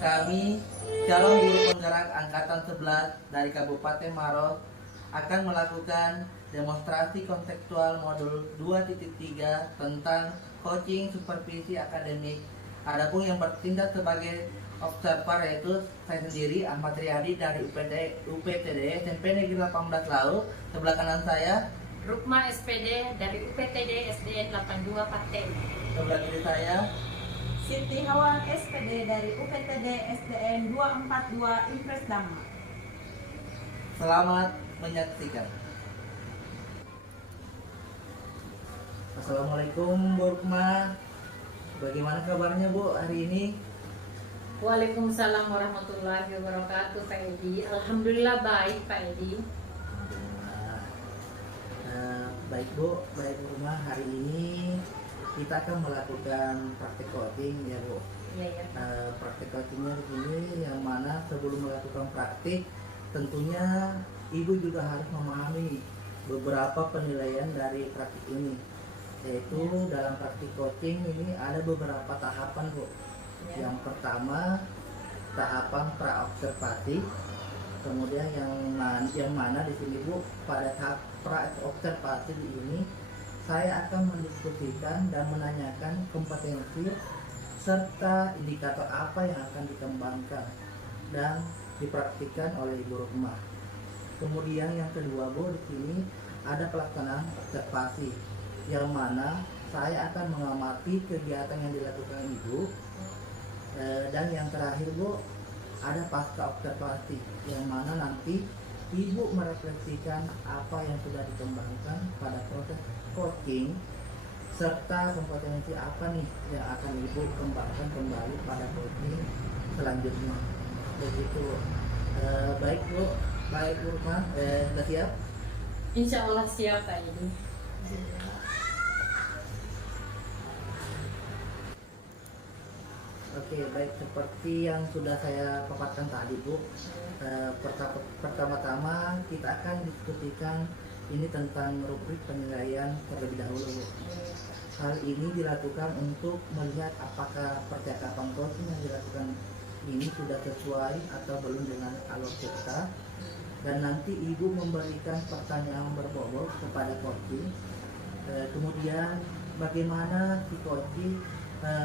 Kami, calon guru penggerak Angkatan 11 dari Kabupaten Maros, akan melakukan demonstrasi konseptual modul 2.3 tentang coaching supervisi akademik. Adapun yang bertindak sebagai observer yaitu saya sendiri, Ahmad Riyadi dari UPTD SMP Negeri 18 Laut. Sebelah kanan saya Rukma SPD dari UPTD SDN 82 Paten. sebelah kiri saya Siti Hawa SPD dari UPTD SDN 242 Impres Dama. Selamat menyaksikan. Assalamualaikum Bu Rukma. Bagaimana kabarnya Bu hari ini? Waalaikumsalam warahmatullahi wabarakatuh Pak Edi. Alhamdulillah baik Pak Edi. Baik Bu, baik Bu Rukma. Hari ini kita akan melakukan praktik coaching ya Bu. Iya ya. Praktik coachingnya begini, yang mana sebelum melakukan praktik tentunya Ibu juga harus memahami beberapa penilaian dari praktik ini. Yaitu dalam praktik coaching ini ada beberapa tahapan Bu. Ya. Yang pertama tahapan pra-observasi. Kemudian yang mana di sini Bu, pada tahap pra-observasi ini saya akan mendiskusikan dan menanyakan kompetensi serta indikator apa yang akan dikembangkan dan dipraktikkan oleh Ibu Rukma. Kemudian yang kedua Bu, di sini ada pelaksanaan observasi, yang mana saya akan mengamati kegiatan yang dilakukan Ibu. Dan yang terakhir Bu, ada pasca observasi, yang mana nanti Ibu merefleksikan apa yang sudah dikembangkan pada proses coaching serta kompetensi apa nih yang akan Ibu kembangkan kembali pada coaching selanjutnya. Begitu. Baik Bu, baik Bu Rukma, sudah siap? Insya Allah siap Pak Edi. Oke, baik, seperti yang sudah saya paparkan tadi Bu. Pertama-tama kita akan diskusikan ini tentang rubrik penilaian terlebih dahulu Bu. Hal ini dilakukan untuk melihat apakah percakapan coaching yang dilakukan ini sudah sesuai atau belum dengan alur kita. Dan nanti Ibu memberikan pertanyaan berbobot kepada coaching. Kemudian bagaimana si coaching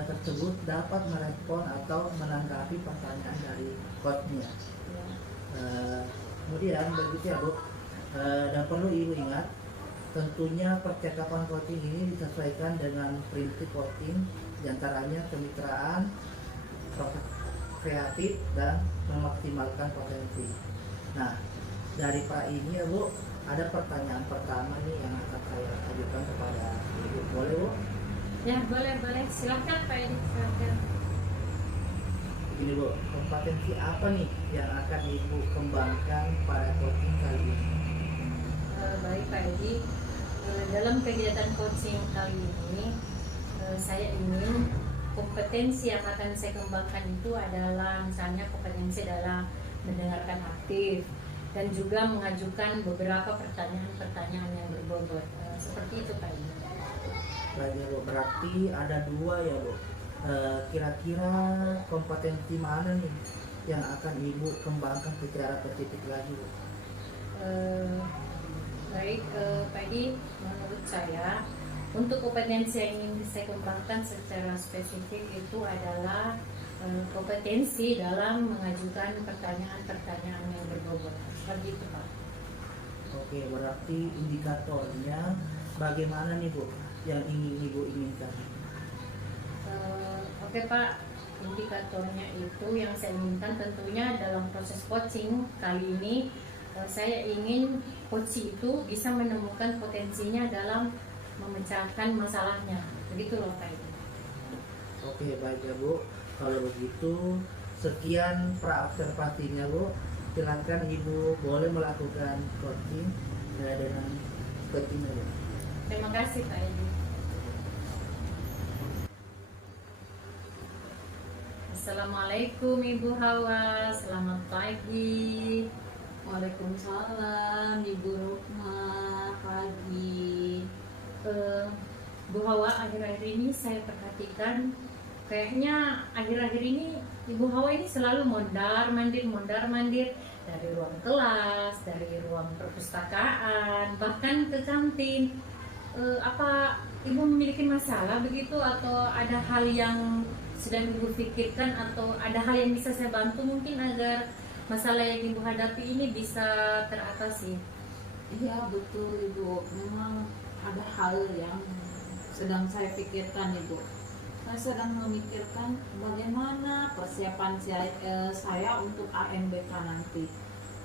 tersebut dapat merespon atau menanggapi pertanyaan dari coachnya. Kemudian begitu ya Bu. Dan perlu Ibu ingat, tentunya percakapan coaching ini disesuaikan dengan prinsip coaching, diantaranya kemitraan, proses kreatif, dan memaksimalkan potensi. Nah, dari Pak ini ya Bu, ada pertanyaan pertama nih yang akan saya ajukan kepada Ibu. Boleh Bu? Ya boleh, silahkan Pak Edi, silahkan. Ini Bu, kompetensi apa nih yang akan Ibu kembangkan pada coaching kali ini? Baik Pak Edi, dalam kegiatan coaching kali ini saya ingin kompetensi yang akan saya kembangkan itu adalah misalnya kompetensi dalam mendengarkan aktif dan juga mengajukan beberapa pertanyaan-pertanyaan yang berbobot. Seperti itu Pak Edi. Baik ya Bu, berarti ada dua ya Bu. Kira-kira kompetensi mana nih yang akan Ibu kembangkan secara spesifik lagi Bu? Baik Pak Edi, menurut saya untuk kompetensi yang ingin saya kembangkan secara spesifik itu adalah kompetensi dalam mengajukan pertanyaan-pertanyaan yang berbobot. Seperti itu Pak. Oke, Berarti indikatornya bagaimana nih Bu yang ingin Ibu inginkan? Oke Pak, indikatornya itu yang saya inginkan tentunya dalam proses coaching kali ini saya ingin coach itu bisa menemukan potensinya dalam memecahkan masalahnya. Begitu loh Pak. Oke, baik ya Bu. Kalau begitu sekian pra-observasinya Bu. Silakan Ibu boleh melakukan coaching dengan coachingnya Bu. Terima kasih Pak Edi. Assalamualaikum Ibu Hawa, selamat pagi. Waalaikumsalam Ibu Rukma, pagi. Bu Hawa, akhir-akhir ini saya perhatikan kayaknya akhir-akhir ini Ibu Hawa ini selalu mondar-mandir dari ruang kelas, dari ruang perpustakaan, bahkan ke kantin. Apa Ibu memiliki masalah begitu, atau ada hal yang sedang Ibu pikirkan, atau ada hal yang bisa saya bantu mungkin agar masalah yang Ibu hadapi ini bisa teratasi? Iya betul Ibu, memang ada hal yang sedang saya pikirkan Ibu. Saya sedang memikirkan bagaimana persiapan saya untuk ANBK nanti.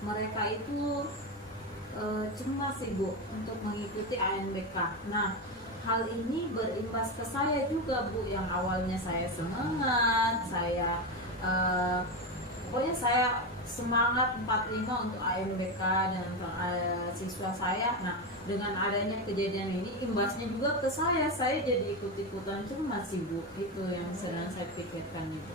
Mereka itu cemas Ibu untuk mengikuti ANBK. Nah, hal ini berimbas ke saya juga Bu, yang awalnya saya semangat, pokoknya saya semangat 45 untuk ANBK dan siswa saya. Nah, dengan adanya kejadian ini imbasnya juga ke saya jadi ikut-ikutan cemas Ibu. Itu yang sedang saya pikirkan Ibu.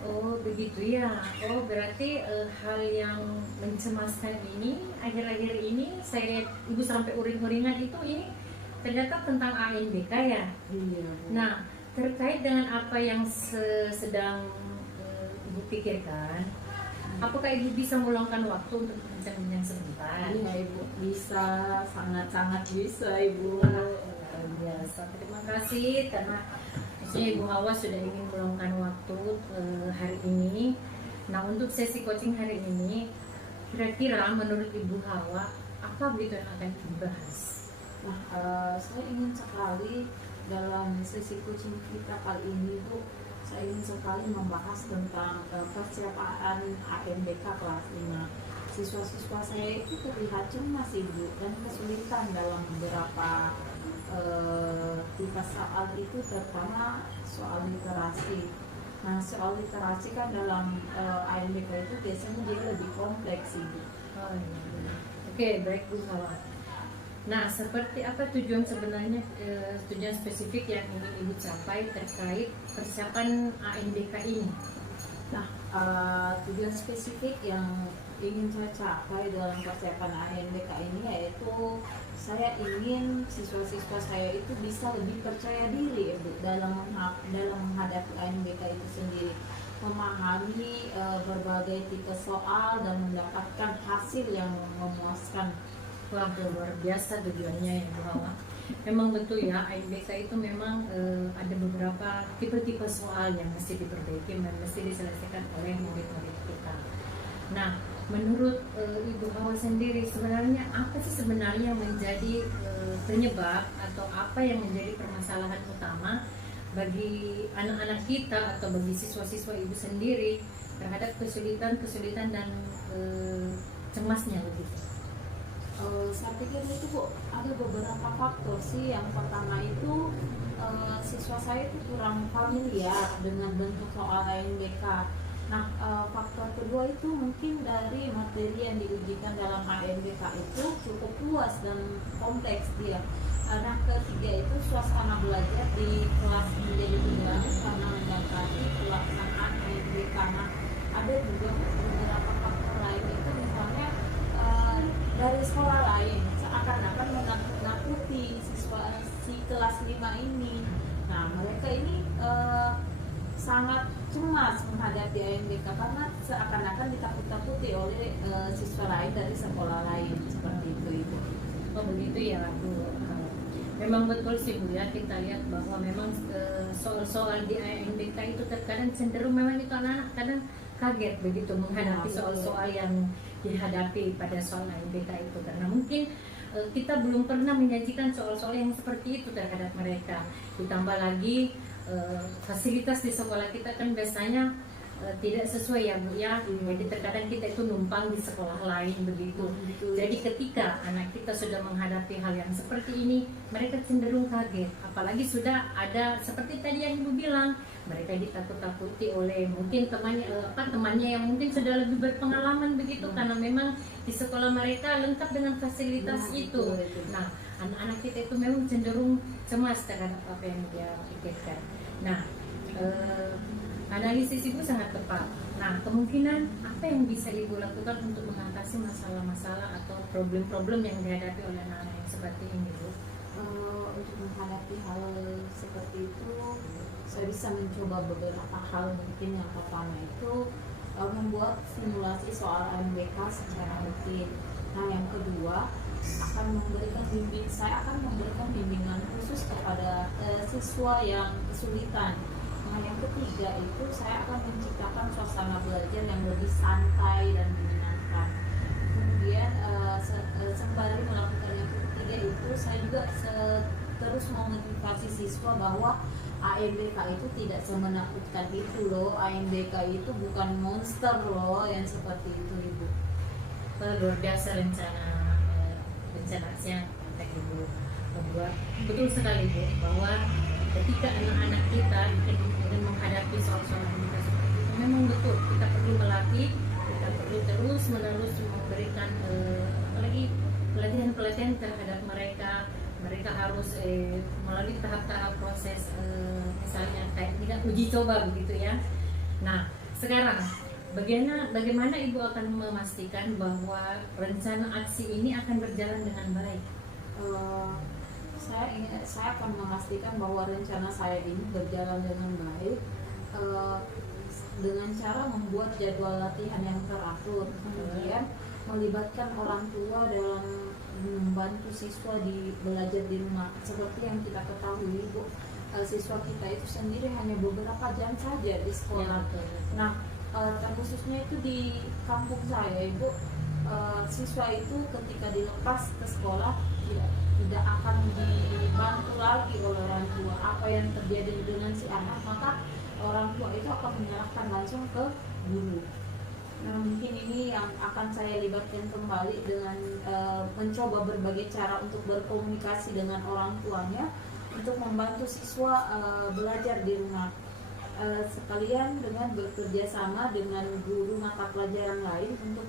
Oh begitu ya. Oh berarti hal yang mencemaskan ini akhir-akhir ini saya lihat Ibu sampai uring-uringan ini ternyata tentang ANBK ya. Iya Bu. Nah terkait dengan apa yang sedang Ibu pikirkan, apakah Ibu bisa meluangkan waktu untuk bincang-bincang sebentar? Iya Ibu, bisa, sangat-sangat bisa Ibu. Luar biasa. Terima kasih karena Ibu Hawa sudah ingin meluangkan waktu hari ini. Nah untuk sesi coaching hari ini, kira-kira menurut Ibu Hawa apa begitu yang akan dibahas? Nah, saya ingin sekali dalam sesi coaching kita kali ini Bu, saya ingin sekali membahas tentang persiapan ANBK kelas 5. Siswa-siswa saya itu terlihat cemas Ibu dan kesulitan dalam beberapa tipe soal itu, terutama soal literasi. Nah, soal literasi kan dalam ANBK itu biasanya dia lebih kompleks Ibu. Oh, iya. Oke, baik Bu Hawa. Nah, seperti apa tujuan sebenarnya, tujuan spesifik yang ingin Ibu capai terkait persiapan ANBK ini? Nah, tujuan spesifik yang ingin saya capai dalam persiapan ANBK ini yaitu saya ingin siswa-siswa saya itu bisa lebih percaya diri Ibu dalam menghadapi ANBK itu sendiri, memahami berbagai tipe soal dan mendapatkan hasil yang memuaskan. Wah, luar biasa tujuannya ya Bu Hawa. Memang betul ya, ANBK itu memang ada beberapa tipe-tipe soal yang mesti diperbaiki dan mesti diselesaikan oleh murid-murid kita. Nah, menurut Ibu Hawa sendiri sebenarnya apa sih sebenarnya menjadi penyebab atau apa yang menjadi permasalahan utama bagi anak-anak kita atau bagi siswa-siswa Ibu sendiri terhadap kesulitan dan cemasnya begitu? Saya pikir itu Bu, ada beberapa faktor sih. Yang pertama itu siswa saya itu kurang familiar dengan bentuk soal ANBK. Nah, faktor kedua itu mungkin dari materi yang diujikan dalam ANBK itu cukup luas dan kompleks dia. Nah, ketiga itu suasana belajar di kelas menjadi terganggu karena mendapati pelaksanaan ANBK. Nah, ada juga beberapa faktor lain itu misalnya dari sekolah lain seakan-akan menakut-nakuti siswa si kelas 5 ini. Nah, mereka ini sangat cemas menghadapi ANBK karena seakan-akan ditakut-takuti oleh siswa lain dari sekolah lain, seperti itu Ibu. Oh begitu ya Bu. Memang betul sih Bu ya, kita lihat bahwa memang soal-soal di ANBK itu terkadang cenderung memang itu anak-anak kadang kaget begitu menghadapi soal-soal yang dihadapi pada soal ANBK itu, karena mungkin kita belum pernah menyajikan soal-soal yang seperti itu terhadap mereka. Ditambah lagi fasilitas di sekolah kita kan biasanya tidak sesuai ya Bu ya. Jadi terkadang kita itu numpang di sekolah lain begitu. Jadi ketika anak kita sudah menghadapi hal yang seperti ini, mereka cenderung kaget. Apalagi sudah ada seperti tadi yang Ibu bilang, mereka ditakut-takuti oleh mungkin temannya yang mungkin sudah lebih berpengalaman begitu, karena memang di sekolah mereka lengkap dengan fasilitas itu. Nah, anak-anak kita itu memang cenderung cemas terhadap apa yang dia pikirkan. Nah, analisis Ibu sangat tepat. Nah, kemungkinan apa yang bisa Ibu lakukan untuk mengatasi masalah-masalah atau problem-problem yang dihadapi oleh anak-anak yang seperti ini, Bu? untuk menghadapi hal seperti itu, saya bisa mencoba beberapa hal. Mungkin yang pertama itu membuat simulasi soal AMBK secara rutin. Nah, yang kedua saya akan memberikan bimbingan khusus kepada siswa yang kesulitan. Nah, yang ketiga itu saya akan menciptakan suasana belajar yang lebih santai dan menyenangkan. Kemudian sembari melakukan yang ketiga itu, saya juga terus memotivasi siswa bahwa AMBK itu tidak semenakutkan itu loh. AMBK itu bukan monster loh yang seperti itu, Ibu. Luar biasa rencana yang Ibu buat. Betul sekali Bu, bahwa ketika anak-anak kita ingin menghadapi soal-soal AMBK seperti itu, memang betul kita perlu melatih, kita perlu terus menerus memberikan apalagi pelatihan terhadap mereka harus melalui tahap-tahap proses misalnya kayak tidak uji coba begitu ya. Nah, sekarang bagaimana Ibu akan memastikan bahwa rencana aksi ini akan berjalan dengan baik? Saya akan memastikan bahwa rencana saya ini berjalan dengan baik dengan cara membuat jadwal latihan yang teratur, kemudian melibatkan orang tua dalam membantu siswa belajar di rumah. Seperti yang kita ketahui, Bu, siswa kita itu sendiri hanya beberapa jam saja di sekolah. Nah, terkhususnya itu di kampung saya, Ibu, siswa itu ketika dilepas ke sekolah tidak akan dibantu lagi oleh orang tua. Apa yang terjadi dengan si anak, maka orang tua itu akan menyerahkan langsung ke guru. Nah, mungkin ini yang akan saya libatkan kembali dengan mencoba berbagai cara untuk berkomunikasi dengan orang tuanya untuk membantu siswa belajar di rumah, sekalian dengan bekerja sama dengan guru mata pelajaran lain untuk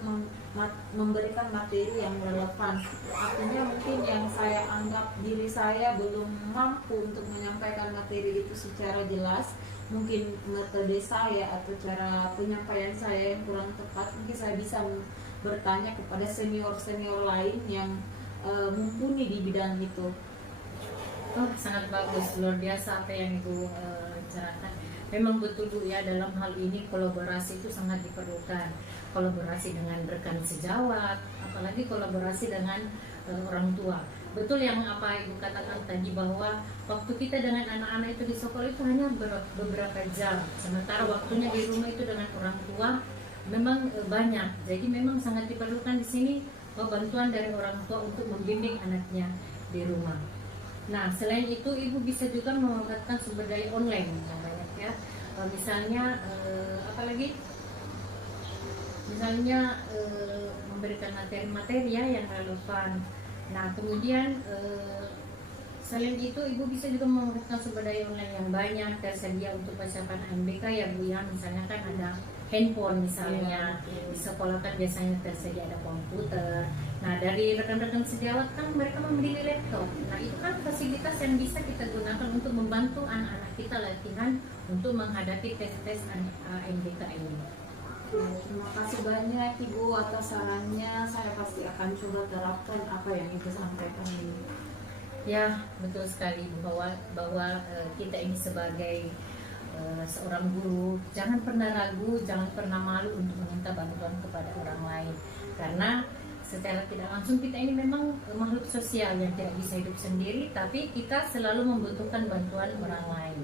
memberikan materi yang relevan. Artinya mungkin yang saya anggap diri saya belum mampu untuk menyampaikan materi itu secara jelas, mungkin metode saya atau cara penyampaian saya yang kurang tepat, mungkin saya bisa bertanya kepada senior-senior lain yang mumpuni di bidang itu. Sangat bagus, luar biasa apa yang Ibu bicarakan. Memang betul Bu ya, dalam hal ini kolaborasi itu sangat diperlukan. Kolaborasi dengan rekan sejawat, apalagi kolaborasi dengan orang tua. Betul yang apa Ibu katakan tadi, bahwa waktu kita dengan anak-anak itu di sekolah itu hanya beberapa jam, sementara waktunya di rumah itu dengan orang tua memang banyak. Jadi memang sangat diperlukan di sini bantuan dari orang tua untuk membimbing anaknya di rumah. Nah, selain itu Ibu bisa juga memanfaatkan sumber daya online yang banyak ya. Misalnya apalagi? Misalnya memberikan materi-materi ya yang relevan. Nah, kemudian selain itu Ibu bisa juga memanfaatkan sumber daya online yang banyak tersedia untuk persiapan AMBK ya Bu ya. Misalnya kan ada handphone misalnya, di sekolah kan biasanya tersedia ada komputer. Nah, dari rekan-rekan sejawat kan mereka memiliki laptop. Nah, itu kan fasilitas yang bisa kita gunakan untuk membantu anak-anak kita latihan untuk menghadapi tes-tes AMBK ini. Terima kasih banyak Ibu atas sarannya. Saya pasti akan coba terapkan apa yang Ibu sampaikan ini. Ya, betul sekali bahwa kita ini sebagai seorang guru jangan pernah ragu, jangan pernah malu untuk meminta bantuan kepada orang lain, karena secara tidak langsung kita ini memang makhluk sosial yang tidak bisa hidup sendiri, tapi kita selalu membutuhkan bantuan orang lain.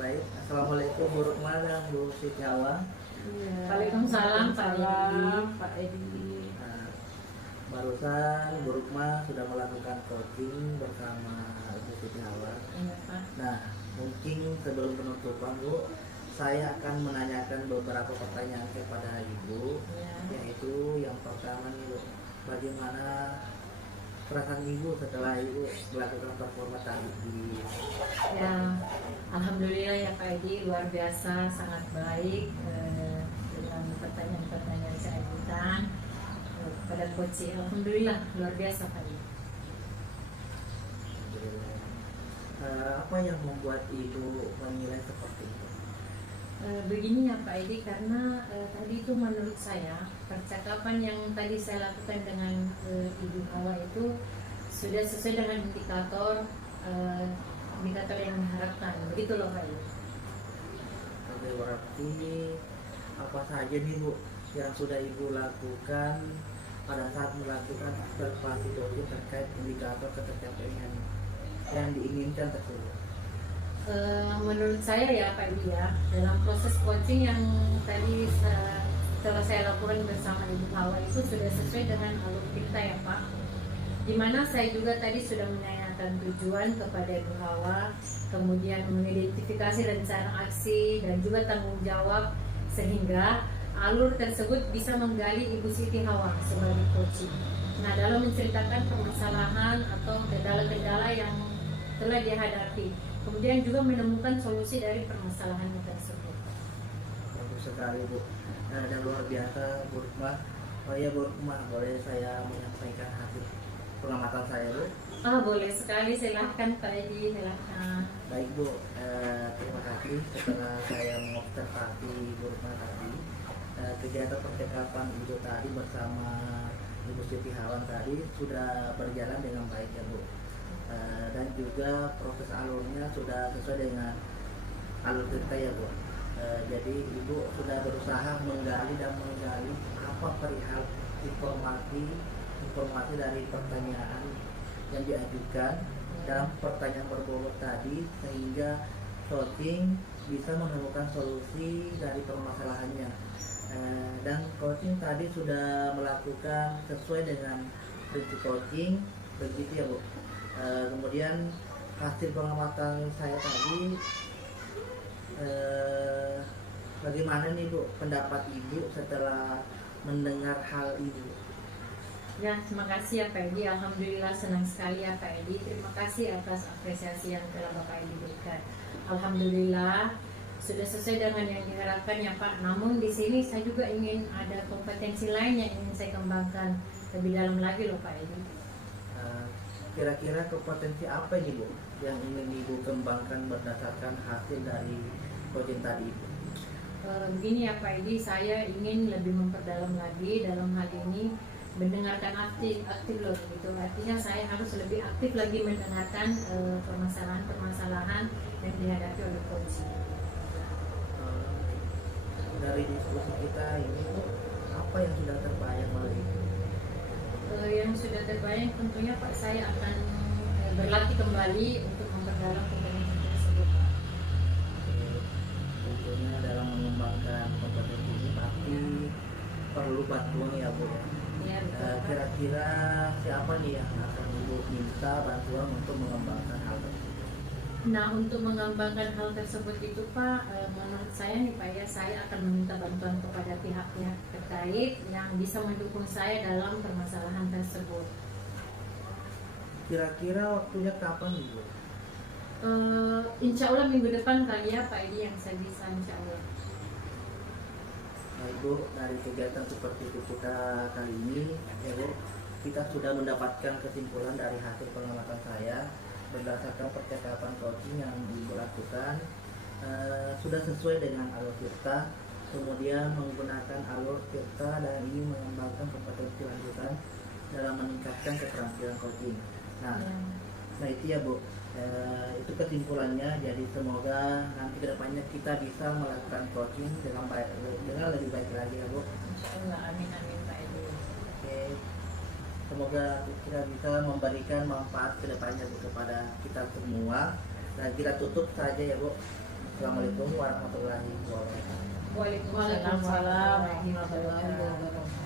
Baik, assalamualaikum Bu Rukma dan Bu Sitiawa. Waalaikumsalam Pak Edi. Nah, barusan Bu Rukma sudah melakukan coaching bersama Bu Sitiawa. Iya, Pak. Nah, mungkin sebelum penutupan Bu, saya akan menanyakan beberapa pertanyaan kepada Ibu, yaitu yang pertama nih Bu, bagaimana perasaan Ibu setelah Ibu melakukan performa tadi? Ya, alhamdulillah ya Pak Edi, luar biasa, sangat baik dengan pertanyaan-pertanyaan saya ajukan pada coach. Alhamdulillah luar biasa Pak Edi. Apa yang membuat Ibu menilai seperti itu? Begini ya Pak Edi, karena tadi itu menurut saya percakapan yang tadi saya lakukan dengan Ibu Hawa itu sudah sesuai dengan indikator yang diharapkan, begitu loh Pak Edi. Oke, berarti apa saja nih Bu yang sudah Ibu lakukan pada saat melakukan observasi coaching terkait indikator ketercapaian yang diinginkan tersebut? Menurut saya ya Pak Edi ya, dalam proses coaching yang tadi setelah saya lakukan bersama Ibu Hawa itu sudah sesuai dengan alur kita ya Pak, dimana saya juga tadi sudah menanyakan tujuan kepada Ibu Hawa, kemudian mengidentifikasi rencana aksi dan juga tanggung jawab, sehingga alur tersebut bisa menggali Ibu Siti Hawa sebagai coaching. Nah, dalam menceritakan permasalahan atau kendala-kendala yang telah dihadapi, kemudian juga menemukan solusi dari permasalahan tersebut. Bagus sekali Bu, dan luar biasa Bu Rukmah. Oh ya Bu Rukmah, boleh saya menyampaikan hasil pengamatan saya Bu? Boleh sekali, silahkan Pak Edi, silahkan. Baik Bu, terima kasih. Setelah saya mengobservasi Bu Rukmah tadi, kegiatan percakapan Ibu tadi bersama Ibu Siti Hawa tadi sudah berjalan dengan baik ya Bu. Dan juga proses alurnya sudah sesuai dengan alur kita ya Bu. Jadi Ibu sudah berusaha menggali apa perihal informasi dari pertanyaan yang diajukan dalam pertanyaan berbobot tadi, sehingga coaching bisa menemukan solusi dari permasalahannya. Dan coaching tadi sudah melakukan sesuai dengan prinsip coaching, begitu ya Bu. Kemudian hasil pengamatan saya tadi, bagaimana nih Bu pendapat Ibu setelah mendengar hal ini? Ya, terima kasih ya Pak Edi. Alhamdulillah senang sekali ya Pak Edi. Terima kasih atas apresiasi yang telah Bapak Edi berikan. Alhamdulillah sudah sesuai dengan yang diharapkan ya Pak. Namun di sini saya juga ingin ada kompetensi lain yang ingin saya kembangkan lebih dalam lagi loh Pak Edi. Kira-kira kompetensi apa nih Bu yang ingin Ibu kembangkan berdasarkan hasil dari coaching tadi Ibu? Begini ya Pak Edi, saya ingin lebih memperdalam lagi dalam hal ini mendengarkan aktif loh gitu. Artinya saya harus lebih aktif lagi mendengarkan permasalahan-permasalahan yang dihadapi oleh coaching. Dari diskusi kita ini Bu, apa yang sudah terbayang oleh Ibu? Yang sudah terbayang tentunya Pak, saya akan berlatih kembali untuk memperdalam kompetensi tersebut Pak. Tentunya dalam mengembangkan kompetensi ini pasti perlu bantuan ya Bu ya. Ya, betul, Pak. Kira-kira siapa nih yang akan Ibu minta bantuan untuk mengembangkan hal tersebut? Nah, untuk mengembangkan hal tersebut itu Pak, menurut saya nih Pak ya, saya akan meminta bantuan kepada pihak-pihak terkait yang bisa mendukung saya dalam permasalahan tersebut. Kira-kira waktunya kapan nih Bu? Insya Allah minggu depan kali ya Pak Edi yang saya bisa, insya Allah. Nah Ibu, dari kegiatan seperti itu kita kali ini ya Bu, kita sudah mendapatkan kesimpulan dari hasil pengamatan saya berdasarkan percakapan coaching yang Ibu lakukan. Sudah sesuai dengan alur kita, kemudian menggunakan alur kita dan ingin mengembangkan kompetensi lanjutan dalam meningkatkan keterampilan coaching. Nah itu ya Bu, itu kesimpulannya. Jadi semoga nanti kedepannya kita bisa melakukan coaching dengan lebih baik lagi ya Bu. Insyaallah, amin amin Pak Edi. Oke, semoga kita bisa memberikan manfaat kedepannya Bu kepada kita semua. Dan kita tutup saja ya Bu. Assalamualaikum warahmatullahi wabarakatuh. Waalaikumsalam warahmatullahi wabarakatuh.